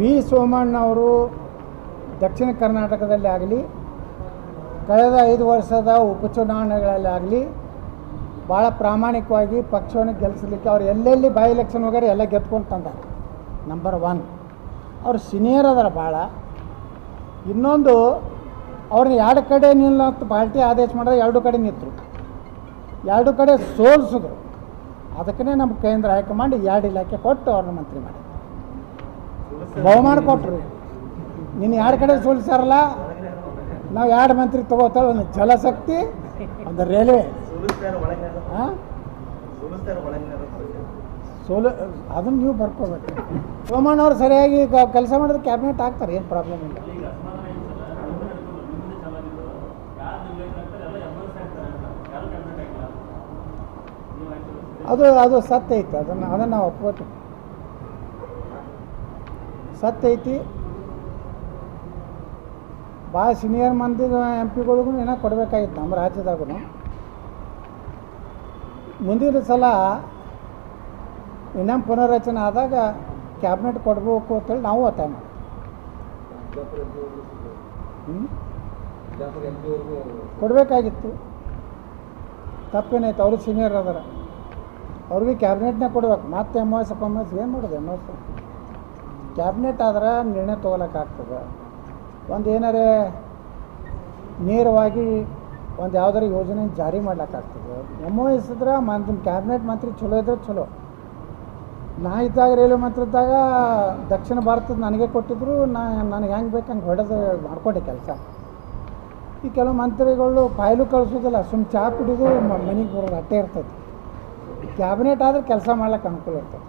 V ಸೋಮಣ್ಣವರು ದಕ್ಷಿಣ ಕರ್ನಾಟಕದಲ್ಲಿ ಆಗಲಿ ಕಳೆದ 5 ವರ್ಷದ ಉಪಚುನಾವಣೆಗಳಲ್ಲಿ ಆಗಲಿ ಭಾಳ ಪ್ರಾಮಾಣಿಕವಾಗಿ ಪಕ್ಷವನ್ನು ಗೆಲ್ಲಿಸಲಿಕ್ಕೆ ಅವ್ರು ಎಲ್ಲೆಲ್ಲಿ ಬೈ ಎಲೆಕ್ಷನ್ ಹೋಗ್ಯಾರ ಎಲ್ಲ ಗೆದ್ಕೊಂಡು ತಂದಾರೆ. ನಂಬರ್ 1 ಅವ್ರು ಸೀನಿಯರ್ ಅದಾರ ಭಾಳ. ಇನ್ನೊಂದು ಅವ್ರನ್ನ 2 ಕಡೆ ನಿಲ್ಲ ಪಾರ್ಟಿ ಆದೇಶ ಮಾಡಿದ್ರೆ 2 ಕಡೆ ನಿಂತರು, 2 ಕಡೆ ಸೋಲಿಸಿದ್ರು. ಅದಕ್ಕೇ ನಮ್ಮ ಕೇಂದ್ರ ಹೈಕಮಾಂಡ್ 2 ಇಲಾಖೆ ಕೊಟ್ಟು ಅವ್ರನ್ನ ಮಂತ್ರಿ ಮಾಡಿ ಬಹುಮಾನ ಕೊಟ್ಟರು. ನೀನು 2 ಕಡೆ ಸೋಲಿಸಾರಲ್ಲ, ನಾವು 2 ಮಂತ್ರಿ ತಗೋತಾಳೆ, ಒಂದು ಜಲಶಕ್ತಿ, ಒಂದು ರೈಲ್ವೆ. ಹಾಂ, ಅದನ್ನು ನೀವು ಬರ್ಕೋಬೇಕು. ಸೋಮಣ್ಣವ್ರು ಸರಿಯಾಗಿ ಕೆಲಸ ಮಾಡಿದ್ರೆ ಕ್ಯಾಬಿನೆಟ್ ಆಗ್ತಾರೆ, ಏನು ಪ್ರಾಬ್ಲಮ್ ಇಲ್ಲ. ಅದು ಸತ್ಯ ಐತಿ, ಅದನ್ನು ನಾವು ಒಪ್ಕೋತೀವಿ, ಸತ್ಯ ಐತಿ. ಭಾಳ ಸೀನಿಯರ್ ಮಂದಿ MP ಗಳಿಗೂ ಏನೋ ಕೊಡಬೇಕಾಗಿತ್ತು ನಮ್ಮ ರಾಜ್ಯದಾಗೂ. ಮುಂದಿನ ಸಲ ಇನ್ನೊಂದು ಪುನರ್ರಚನೆ ಆದಾಗ ಕ್ಯಾಬಿನೆಟ್ ಕೊಡಬೇಕು ಅಂತೇಳಿ ನಾವು ಒತ್ತಾಯ ಮಾಡಿ ಕೊಡಬೇಕಾಗಿತ್ತು. ತಪ್ಪೇನಾಯ್ತು, ಅವರು ಸೀನಿಯರ್ ಅದಾರ, ಅವ್ರಿಗೆ ಕ್ಯಾಬಿನೆಟ್ನೇ ಕೊಡ್ಬೇಕು. ಮತ್ತೆ MOS ಏನು ಮಾಡೋದು? MOS ಕ್ಯಾಬಿನೆಟ್ ಆದ್ರೆ ನಿರ್ಣಯ ತೊಗೊಳಕ್ಕಾಗ್ತದೆ. ಒಂದು ಏನಾರೇ ನೇರವಾಗಿ ಒಂದು ಯಾವುದಾರು ಯೋಜನೆ ಜಾರಿ ಮಾಡ್ಲಿಕ್ಕಾಗ್ತದೆ. MOS ಇದ್ರೆ ಕ್ಯಾಬಿನೆಟ್ ಮಂತ್ರಿ ಚಲೋ ಇದ್ರೆ ಚಲೋ. ನಾ ಇದ್ದಾಗ ರೈಲ್ವೆ ಮಂತ್ರಿ ಇದ್ದಾಗ ದಕ್ಷಿಣ ಭಾರತದ ನನಗೆ ಕೊಟ್ಟಿದ್ರು, ನನಗೆ ಹೆಂಗೆ ಬೇಕು ಹಂಗೆ ಹೊಡೆದು ಮಾಡ್ಕೊಂಡೆ ಕೆಲಸ. ಈ ಕೆಲವು ಮಂತ್ರಿಗಳು ಫೈಲು ಕಳಿಸೋದಿಲ್ಲ, ಸುಮ್ಮನೆ ಚಹಾ ಕುಡಿದು ಮನೆಗೆ ಬರೋದು ಅಟ್ಟೆ ಇರ್ತೈತಿ. ಕ್ಯಾಬಿನೆಟ್ ಆದರೆ ಕೆಲಸ ಮಾಡ್ಲಿಕ್ಕೆ ಅನುಕೂಲ ಇರ್ತದೆ.